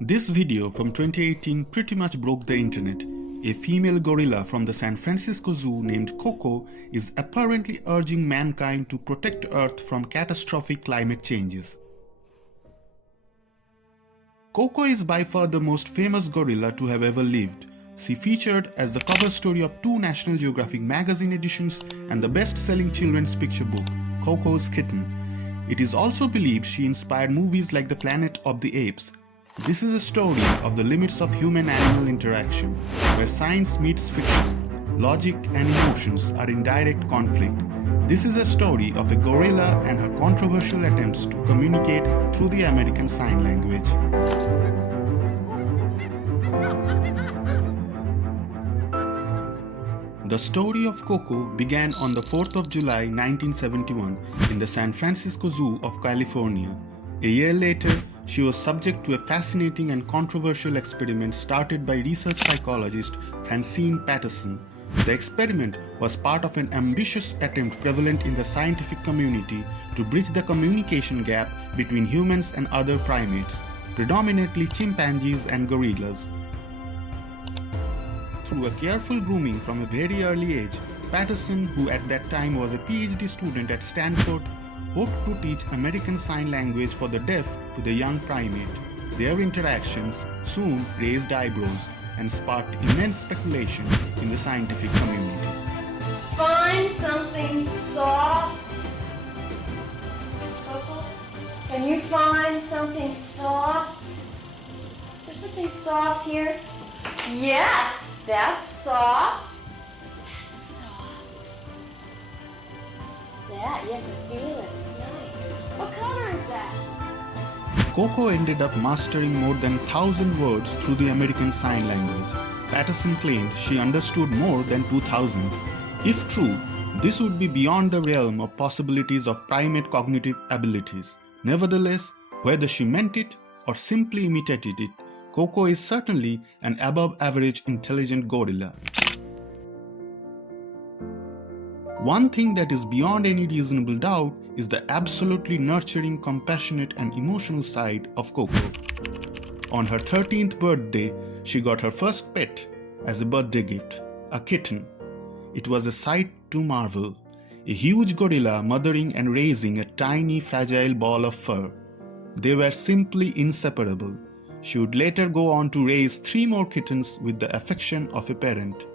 This video from 2018 pretty much broke the internet. A female gorilla from the San Francisco Zoo named Koko is apparently urging mankind to protect Earth from catastrophic climate changes. Koko is by far the most famous gorilla to have ever lived. She featured as the cover story of 2 National Geographic magazine editions and the best-selling children's picture book, Koko's Kitten. It is also believed she inspired movies like The Planet of the Apes. This is a story of the limits of human-animal interaction, where science meets fiction, logic and emotions are in direct conflict. This is a story of a gorilla and her controversial attempts to communicate through the American Sign Language. The story of Koko began on the 4th of July 1971 in the San Francisco Zoo of California. A year later, she was subject to a fascinating and controversial experiment started by research psychologist Francine Patterson. The experiment was part of an ambitious attempt prevalent in the scientific community to bridge the communication gap between humans and other primates, predominantly chimpanzees and gorillas. Through a careful grooming from a very early age, Patterson, who at that time was a PhD student at Stanford, hoped to teach American Sign Language for the deaf to the young primate. Their interactions soon raised eyebrows and sparked immense speculation in the scientific community. Find something soft. Koko, can you find something soft? Is there something soft here? Yes, that's soft. That's soft. That, yes, I feel it. It's nice. What color is that? Koko ended up mastering more than 1,000 words through the American Sign Language. Patterson claimed she understood more than 2,000. If true, this would be beyond the realm of possibilities of primate cognitive abilities. Nevertheless, whether she meant it or simply imitated it, Koko is certainly an above-average intelligent gorilla. One thing that is beyond any reasonable doubt is the absolutely nurturing, compassionate and emotional side of Koko. On her 13th birthday, she got her first pet as a birthday gift, a kitten. It was a sight to marvel, a huge gorilla mothering and raising a tiny, fragile ball of fur. They were simply inseparable. She would later go on to raise 3 more kittens with the affection of a parent.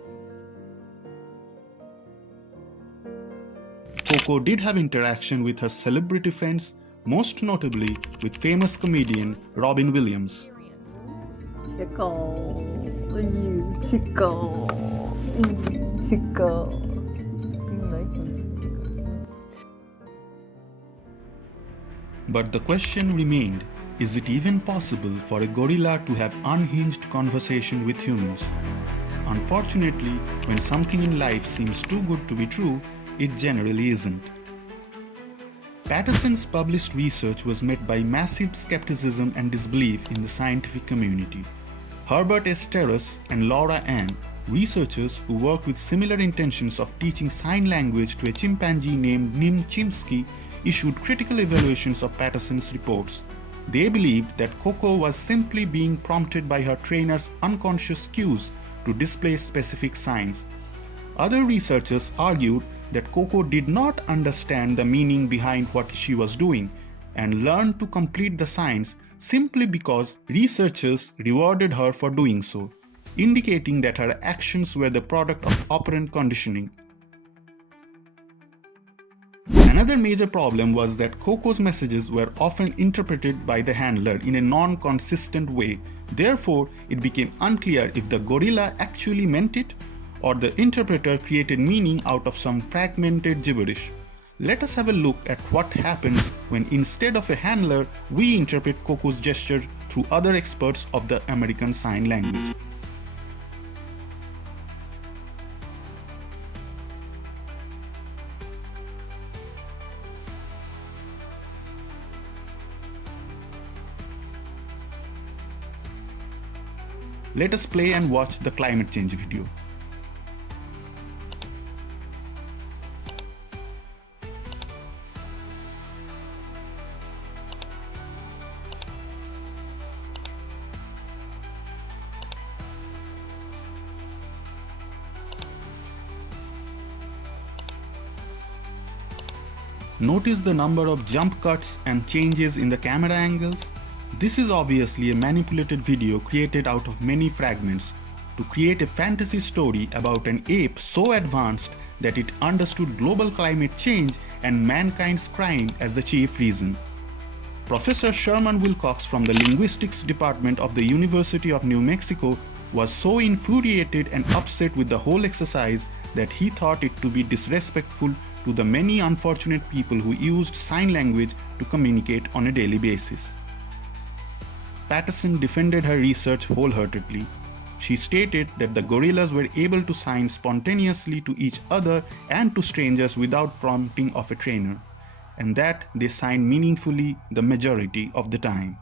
Koko did have interaction with her celebrity friends, most notably with famous comedian Robin Williams. Chico, you Chico, Chico. You like him. But the question remained, is it even possible for a gorilla to have unhinged conversation with humans? Unfortunately, when something in life seems too good to be true, it generally isn't. Patterson's published research was met by massive skepticism and disbelief in the scientific community. Herbert S. Terrace and Laura Ann, researchers who work with similar intentions of teaching sign language to a chimpanzee named Nim Chimpsky, issued critical evaluations of Patterson's reports. They believed that Koko was simply being prompted by her trainer's unconscious cues to display specific signs. Other researchers argued that Koko did not understand the meaning behind what she was doing and learned to complete the signs simply because researchers rewarded her for doing so, indicating that her actions were the product of operant conditioning. Another major problem was that Koko's messages were often interpreted by the handler in a non-consistent way. Therefore, it became unclear if the gorilla actually meant it or the interpreter created meaning out of some fragmented gibberish. Let us have a look at what happens when instead of a handler, we interpret Koko's gesture through other experts of the American Sign Language. Let us play and watch the climate change video. Notice the number of jump cuts and changes in the camera angles? This is obviously a manipulated video created out of many fragments to create a fantasy story about an ape so advanced that it understood global climate change and mankind's crime as the chief reason. Professor Sherman Wilcox from the Linguistics Department of the University of New Mexico was so infuriated and upset with the whole exercise that he thought it to be disrespectful to the many unfortunate people who used sign language to communicate on a daily basis. Patterson defended her research wholeheartedly. She stated that the gorillas were able to sign spontaneously to each other and to strangers without prompting of a trainer, and that they signed meaningfully the majority of the time.